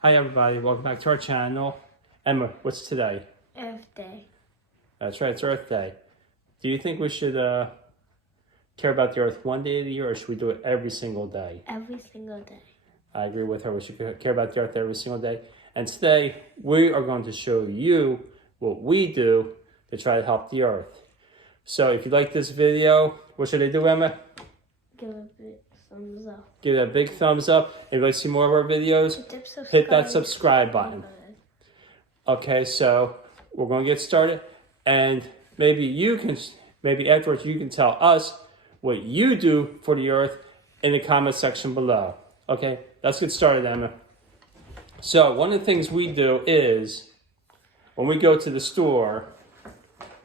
Hi everybody, welcome back to our channel. Emma, what's today? Earth Day. That's right, it's Earth Day. Do you think we should care about the Earth one day of the year, or should we do it every single day? Every single day. I agree with her, we should care about the Earth every single day. And today, we are going to show you what we do to try to help the Earth. So if you like this video, what should I do, Emma? Give it a big thumbs up. Give it a big thumbs up. If you'd like to see more of our videos, hit that subscribe button. Okay, so we're going to get started, and maybe afterwards you can tell us what you do for the Earth in the comment section below. Okay, let's get started, Emma. So one of the things we do is, when we go to the store,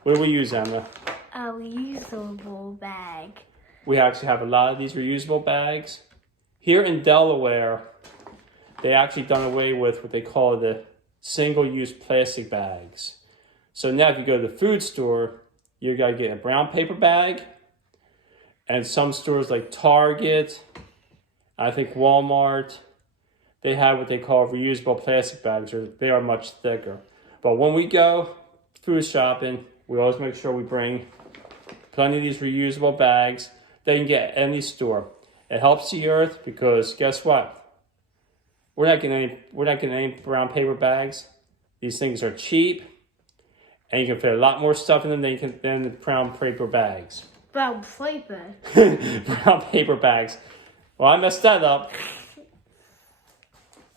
what do we use, Emma? A reusable bag. We actually have a lot of these reusable bags. Here in Delaware, they actually done away with what they call the single-use plastic bags. So now if you go to the food store, you gotta get a brown paper bag. And some stores like Target, I think Walmart, they have what they call reusable plastic bags, or they are much thicker. But when we go food shopping, we always make sure we bring plenty of these reusable bags that you can get at any store. It helps the Earth because guess what? We're not getting any brown paper bags. These things are cheap, and you can fit a lot more stuff in them than the brown paper bags. Brown paper. Brown paper bags. Well, I messed that up.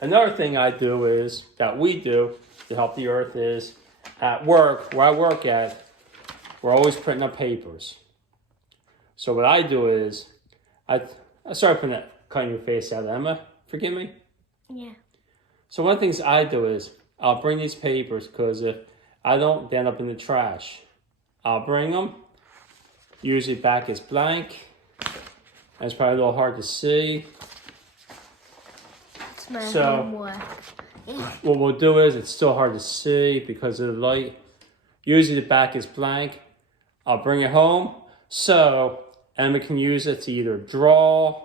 Another thing we do to help the Earth is at work, where I work at, we're always printing up papers. So what I do is, I started cutting your face out, Emma. Forgive me? Yeah. So one of the things I do is, I'll bring these papers, because if I don't, they end up in the trash. I'll bring them. Usually back is blank. And it's probably a little hard to see. It's my homework. What we'll do is, it's still hard to see because of the light. Usually the back is blank. I'll bring it home, so Emma can use it to either draw,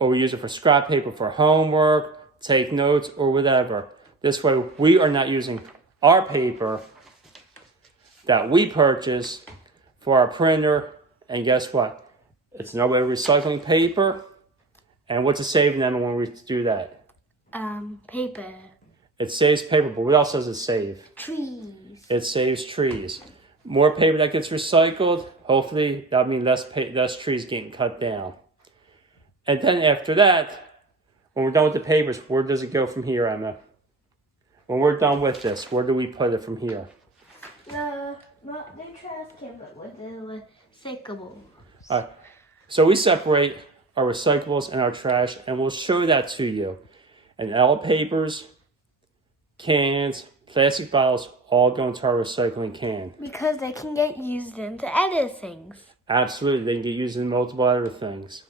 or we use it for scrap paper for homework, take notes, or whatever. This way, we are not using our paper that we purchase for our printer, and guess what? It's no way of recycling paper. And what's it saving, Emma, when we do that? Paper. It saves paper, but what else does it save? Trees. It saves trees. More paper that gets recycled, hopefully that'll mean less trees getting cut down. And then after that, when we're done with the papers, where does it go from here, Emma? When we're done with this, where do we put it from here? Not the trash can, but with the recyclables. So we separate our recyclables and our trash, and we'll show that to you. And all papers, cans, plastic bottles, all go into our recycling can. Because they can get used into other things. Absolutely, they can get used in multiple other things.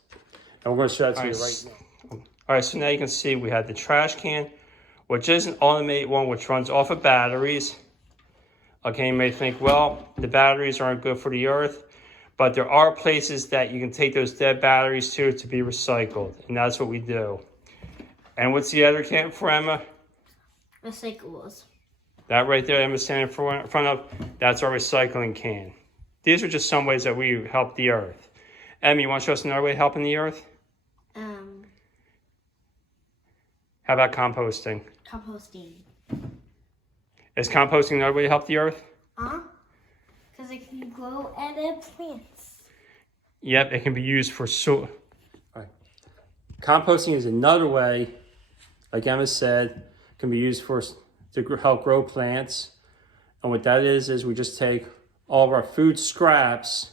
And we're going to show that to you right now. All right, so now you can see we have the trash can, which is an automated one which runs off of batteries. Okay, you may think, well, the batteries aren't good for the Earth, but there are places that you can take those dead batteries to be recycled, and that's what we do. And what's the other can for, Emma? Recyclables. That right there, Emma's standing in front of, that's our recycling can. These are just some ways that we help the Earth. Emma, you want to show us another way of helping the Earth? How about composting? Composting. Is composting another way to help the Earth? Because it can grow other plants. Yep, it can be used for Composting is another way, like Emma said, can be used to help grow plants. And what that is we just take all of our food scraps,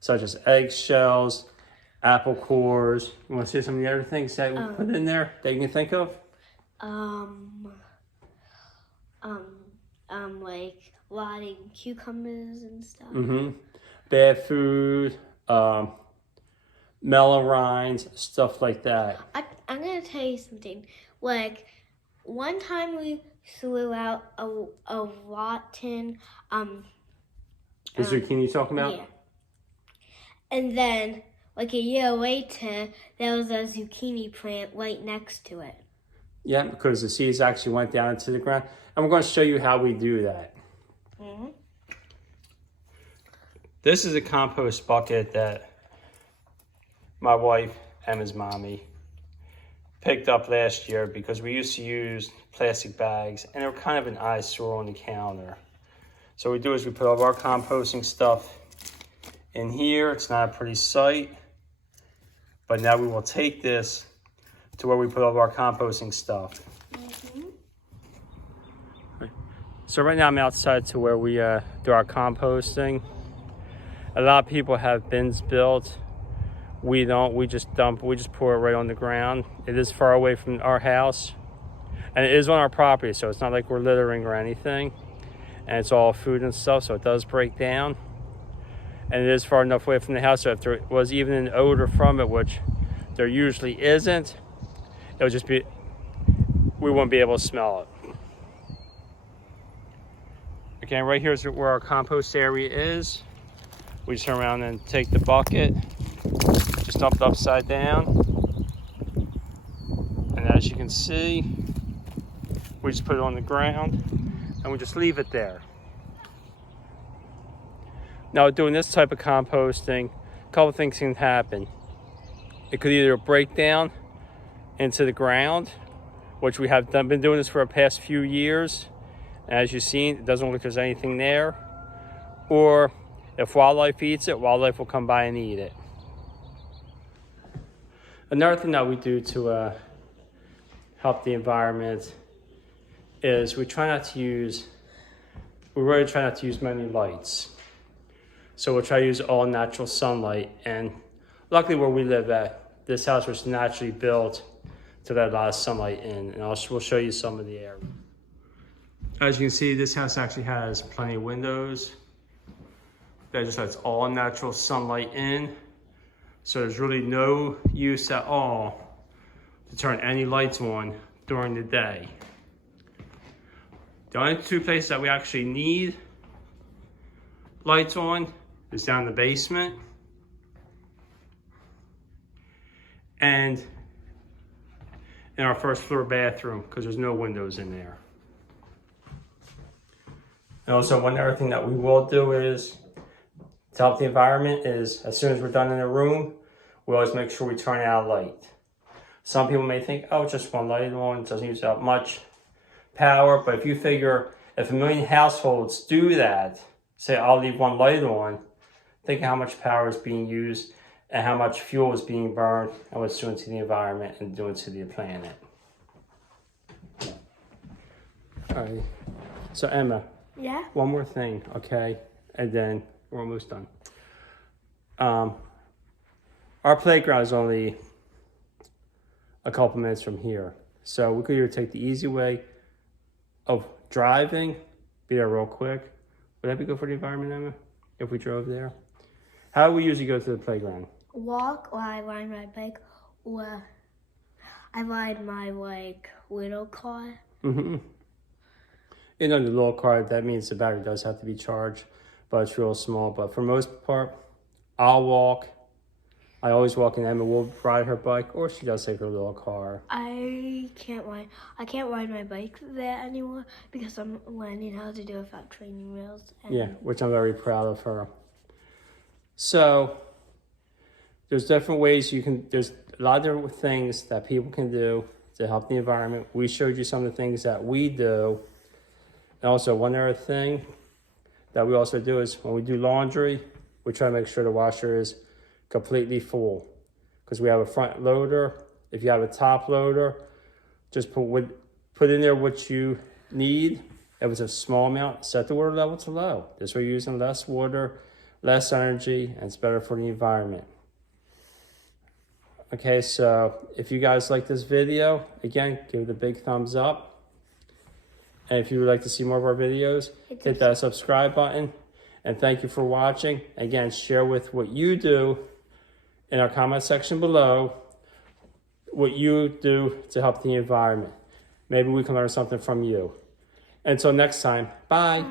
such as eggshells, apple cores. You want to see some of the other things that we put in there that you can think of? Like rotting cucumbers and stuff. Bad food, melon rinds, stuff like that. I'm gonna tell you something. Like one time we threw out a rotten The zucchini you're talking about? Yeah. And then like a year later, there was a zucchini plant right next to it. Yeah, because the seeds actually went down into the ground. And we're going to show you how we do that. Mm-hmm. This is a compost bucket that my wife, Emma's mommy, picked up last year because we used to use plastic bags and they were kind of an eyesore on the counter. So what we do is we put all of our composting stuff in here. It's not a pretty sight, but now we will take this to where we put all of our composting stuff. Mm-hmm. So right now I'm outside to where we do our composting. A lot of people have bins built. We don't, we just dump, we just pour it right on the ground. It is far away from our house and it is on our property, so it's not like we're littering or anything. And it's all food and stuff, so it does break down. And it is far enough away from the house, so if there was even an odor from it, which there usually isn't, it would just be, we wouldn't be able to smell it. Okay, right here is where our compost area is. We just turn around and take the bucket, just dump it upside down. And as you can see, we just put it on the ground and we just leave it there. Now doing this type of composting, a couple things can happen. It could either break down into the ground, which we have been doing this for the past few years. And as you've seen, it doesn't look like there's anything there. Or if wildlife eats it, wildlife will come by and eat it. Another thing that we do to help the environment is we really try not to use many lights. So we'll try to use all natural sunlight. And luckily where we live at, this house was naturally built to let a lot of sunlight in. And we'll show you some of the area. As you can see, this house actually has plenty of windows. That just lets all natural sunlight in. So there's really no use at all to turn any lights on during the day. The only two places that we actually need lights on is down in the basement and in our first floor bathroom, because there's no windows in there. And also one other thing that we will do is to help the environment is as soon as we're done in a room, we always make sure we turn out a light. Some people may think, oh, just one light on, it doesn't use that much power. But if you figure if 1 million households do that, say I'll leave one light on, think of how much power is being used and how much fuel is being burned and what's doing to the environment and doing to the planet. All right, so Emma. Yeah? One more thing, okay? And then we're almost done. Our playground is only a couple minutes from here. So we could either take the easy way of driving, be there real quick. Would that be good for the environment, Emma, if we drove there? How do we usually go to the playground? Walk, or I ride my bike, or I ride my little car. Mm-hmm. You know, the little car, that means the battery does have to be charged, but it's real small. But for most part, I'll walk. I always walk, and Emma will ride her bike, or she does take her little car. I can't ride my bike there anymore because I'm learning how to do it without training wheels. Yeah, which I'm very proud of her. So there's different ways there's a lot of different things that people can do to help the environment. We showed you some of the things that we do. And also one other thing that we also do is when we do laundry, we try to make sure the washer is completely full, because we have a front loader. If you have a top loader, just put in there what you need. If it's a small amount, set the water level to low. This way you're using less water, less energy, and it's better for the environment. Okay, so if you guys like this video, again, give it a big thumbs up. And if you would like to see more of our videos, hit that subscribe button. And thank you for watching. Again, share with what you do in our comment section below, what you do to help the environment. Maybe we can learn something from you. Until next time, bye.